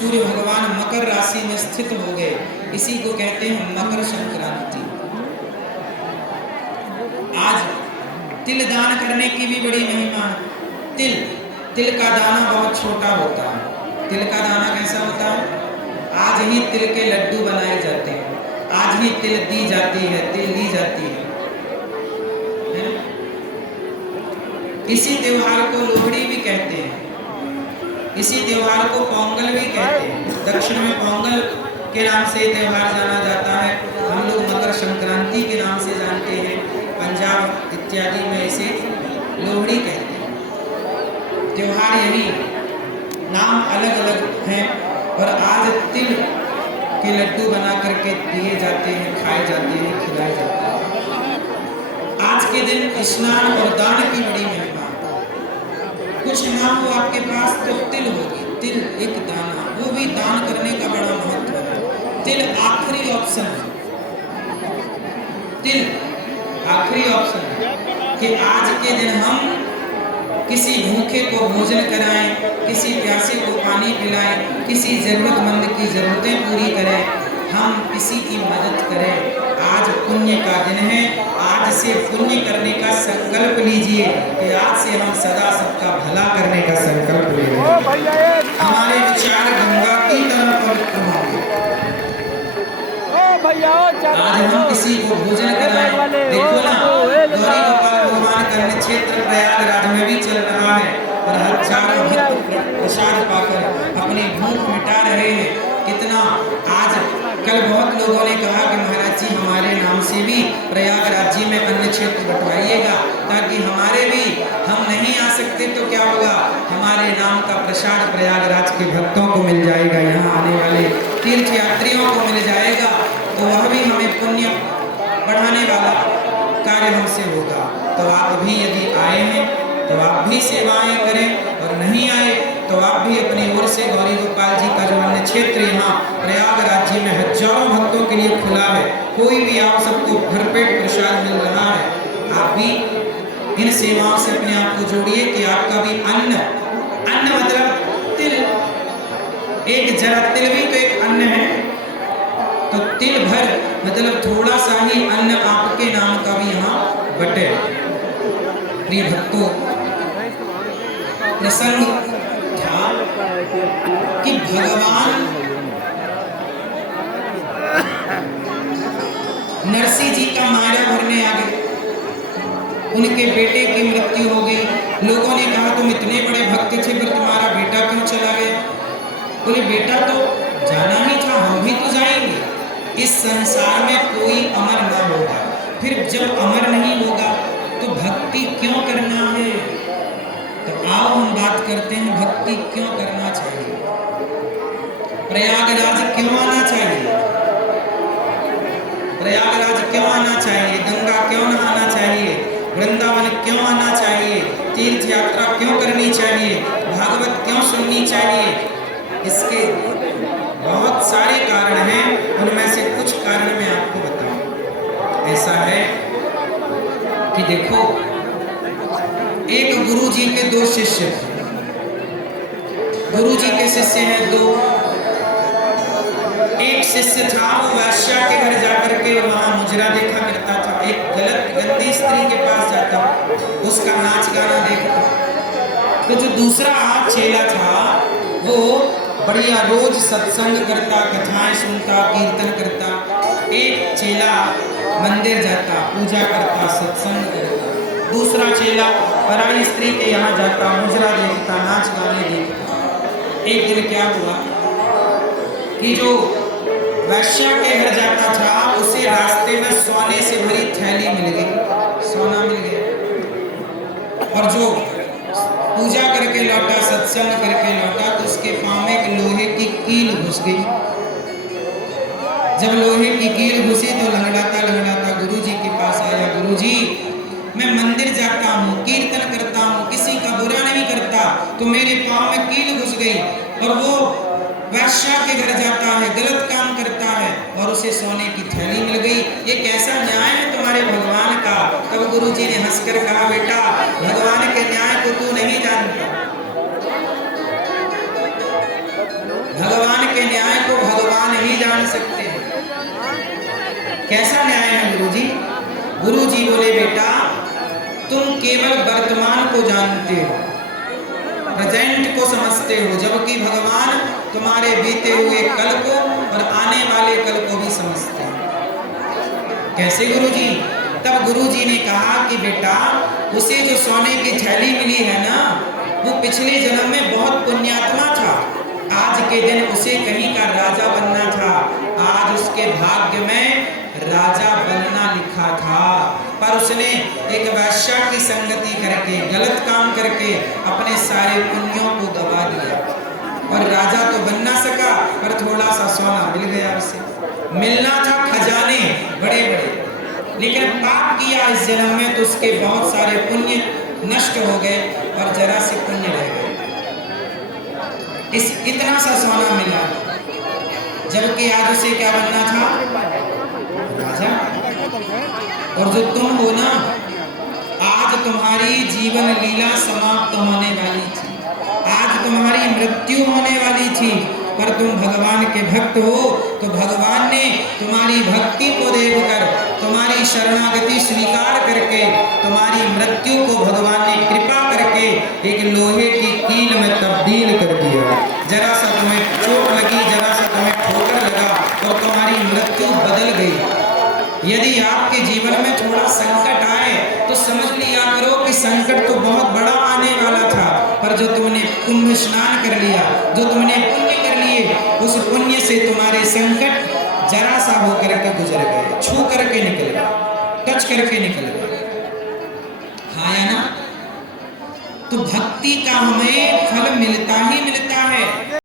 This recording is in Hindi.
सूर्य भगवान मकर राशि में स्थित हो गए, इसी को कहते हैं मकर संक्रांति। आज तिल दान करने की भी बड़ी महिमा है। तिल का दाना बहुत छोटा होता है। तिल का दाना कैसा होता है? आज ही तिल के लड्डू बनाए जाते हैं, आज ही तिल दी जाती है, तिल ली जाती है। इसी त्योहार को लोहड़ी भी कहते हैं, इसी त्योहार को पोंगल भी कहते हैं। दक्षिण में पोंगल के नाम से त्योहार जाना जाता है, हम लोग मकर संक्रांति के नाम से जानते हैं, पंजाब इत्यादि में इसे लोहड़ी कहते हैं। त्योहार यही, नाम अलग अलग हैं, और आज तिल के लड्डू बना करके दिए जाते हैं, खाए जाते हैं, खिलाए जाते हैं। आज के दिन स्नान और दान की बड़ी महिमा। कुछ ना हो आपके पास तो तिल होगी, तिल एक दाना, वो भी दान करने का बड़ा महत्व है। तिल आखिरी ऑप्शन है, तिल आखिरी ऑप्शन है कि आज के दिन हम किसी भूखे को भोजन कराएं, किसी प्यासे को पानी पिलाएं, किसी जरूरतमंद की जरूरतें पूरी करें, हम किसी की मदद करें। आज पुण्य का दिन है, आज से पुण्य करने का संकल्प लीजिए कि आज से हम सदा सबका भला करने का संकल्प लें। हमारे विचार गंगा की तरह पवित्र होंगे। आज हम किसी को भोजन कराएं। देखो ना, गौरी गोपाल भगवान का क्षेत्र प्रयागराज में भी चल रहा है और हजारों भक्त प्रसाद पाकर अपनी भूख मिटा रहे हैं। कितना आज कल बहुत लोगों ने कहा कि महाराज जी हमारे नाम से भी प्रयागराज जी में अन्न क्षेत्र बंटवाइएगा, ताकि हमारे भी, हम नहीं आ सकते तो क्या होगा, हमारे नाम का प्रसाद प्रयागराज के भक्तों को मिल जाएगा, यहाँ आने वाले तीर्थ यात्रियों को मिल जाएगा, तो वह भी हमें पुण्य बढ़ाने वाला कार्य हमसे होगा। तो आप भी यदि आए हैं तो आप भी सेवाएं करें, और नहीं आए तो आप भी अपनी ओर से गौरी गोपाल जी का जो अन्न क्षेत्र यहाँ प्रयागराज जी में हजारों भक्तों के लिए खुला है, कोई भी आप सबको भरपेट प्रसाद मिल रहा है, आप भी इन सेवाओं से अपने आप को जोड़िए कि आपका भी अन्न मतलब तिल, एक जरा तिल भी तो एक अन्न है, तो तिल भर मतलब थोड़ा सा ही अन्न आपके नाम का भी यहाँ बटे। प्रिय भक्तों, प्रसंग था कि भगवान नरसिंह जी का माया भरने आ गए, उनके बेटे की मृत्यु हो गई। लोगों ने कहा तुम इतने बड़े भक्त थे, फिर तुम्हारा बेटा क्यों चला गया? बोले बेटा तो जाना ही था, हम भी तो जाएंगे। इस संसार में कोई अमर न होगा, फिर जब अमर नहीं होगा तो भक्ति क्यों करना है? तो आओ हम बात करते हैं, भक्ति क्यों करना चाहिए, प्रयागराज क्यों आना चाहिए, प्रयागराज क्यों आना चाहिए, गंगा क्यों नहाना चाहिए, वृंदावन क्यों आना चाहिए, तीर्थ यात्रा क्यों करनी चाहिए, भागवत क्यों सुननी चाहिए? इसके बहुत सारे कारण हैं, उनमें से कुछ कारण मैं आपको बताऊं। ऐसा है कि देखो, एक गुरु जी के दो शिष्य थे, गुरु जी के शिष्य हैं दो। एक शिष्य था वो वैश्या के घर जाकर के वहां मुजरा देखा करता था, एक गलत गंदी स्त्री के पास जाता, उसका नाच गाना देखता। तो जो दूसरा चेला था वो बढ़िया रोज सत्संग करता, कथाएं सुनता, कीर्तन करता। एक चेला मंदिर जाता, पूजा करता, सत्संग करता। दूसरा चेला पराई स्त्री के यहाँ जाता, मुजरा देखता, नाच गाने देखता। एक दिन क्या हुआ कि जो वैश्या के घर जाता था उसे रास्ते में सोने से भरी थैली मिल गई, सोना मिल गया। और जो पूजा करके लौटा, सत्संग करके लौटा, तो उसके पाँव में एक लोहे की कील घुस गई। जब लोहे की कील घुसी तो लंगड़ाता लंगड़ाता गुरुजी के पास आया। गुरुजी, मैं मंदिर जाता हूँ, कीर्तन करता हूँ, किसी का बुरा नहीं करता, तो मेरे पाँव में कील घुस गई। और वो वैश्या के घर जाता है, गलत काम करता है, और उसे सोने की थैली मिल गई। ये कैसा न्याय है तुम्हारे भगवान का? तब गुरुजी ने हंसकर कहा, बेटा, भगवान के न्याय को तू नहीं जानता। भगवान कैसा न्याय है गुरुजी? गुरुजी बोले बेटा तुम केवल वर्तमान को जानते हो, प्रेजेंट को समझते हो, जबकि भगवान तुम्हारे बीते हुए कल को और आने वाले कल को भी समझते हैं। कैसे गुरुजी? तब गुरुजी ने कहा कि बेटा उसे जो सोने की थैली मिली है ना, वो पिछले जन्म में बहुत पुण्यात्मा था। आज के दिन उसे कहीं का राजा बनना था। आज उसके भाग्य में राजा बनना लिखा था, पर उसने एक वैश्या की संगति करके, गलत काम करके अपने सारे पुण्यों को गवा दिया और राजा तो बन ना सका, पर थोड़ा सा सोना मिल गया उसे। मिलना था खजाने बड़े बड़े, लेकिन पाप किया इस जन्म में तो उसके बहुत सारे पुण्य नष्ट हो गए और जरा से पुण्य रह गए। इतना सा सोना मिला, जबकि आज उसे क्या बनना था? राजा। और जो तुम हो ना, आज तुम्हारी जीवन लीला समाप्त होने वाली थी, आज तुम्हारी मृत्यु होने वाली थी, पर तुम भगवान के भक्त हो तो भगवान ने तुम्हारी भक्ति को देखकर, तुम्हारी शरणागति स्वीकार करके, तुम्हारी मृत्यु को भगवान ने कृपा करके एक लोहे की कील में तब्दील कर दिया। जरा सा तुम्हें चोट लगी, जरा सा तुम्हें ठोकर लगा और तुम्हारी मृत्यु बदल गई। यदि आपके जीवन में थोड़ा संकट आए तो समझ लिया करो कि संकट तो बहुत बड़ा आने वाला था, पर जो तुमने कुंभ स्नान कर लिया, जो तुमने पुण्य कर लिए, उस पुण्य से तुम्हारे संकट जरा सा होकर के गुजर गए, छू करके निकल गए, टच करके निकल गए। हाँ या ना? तो भक्ति का हमें फल मिलता ही मिलता है।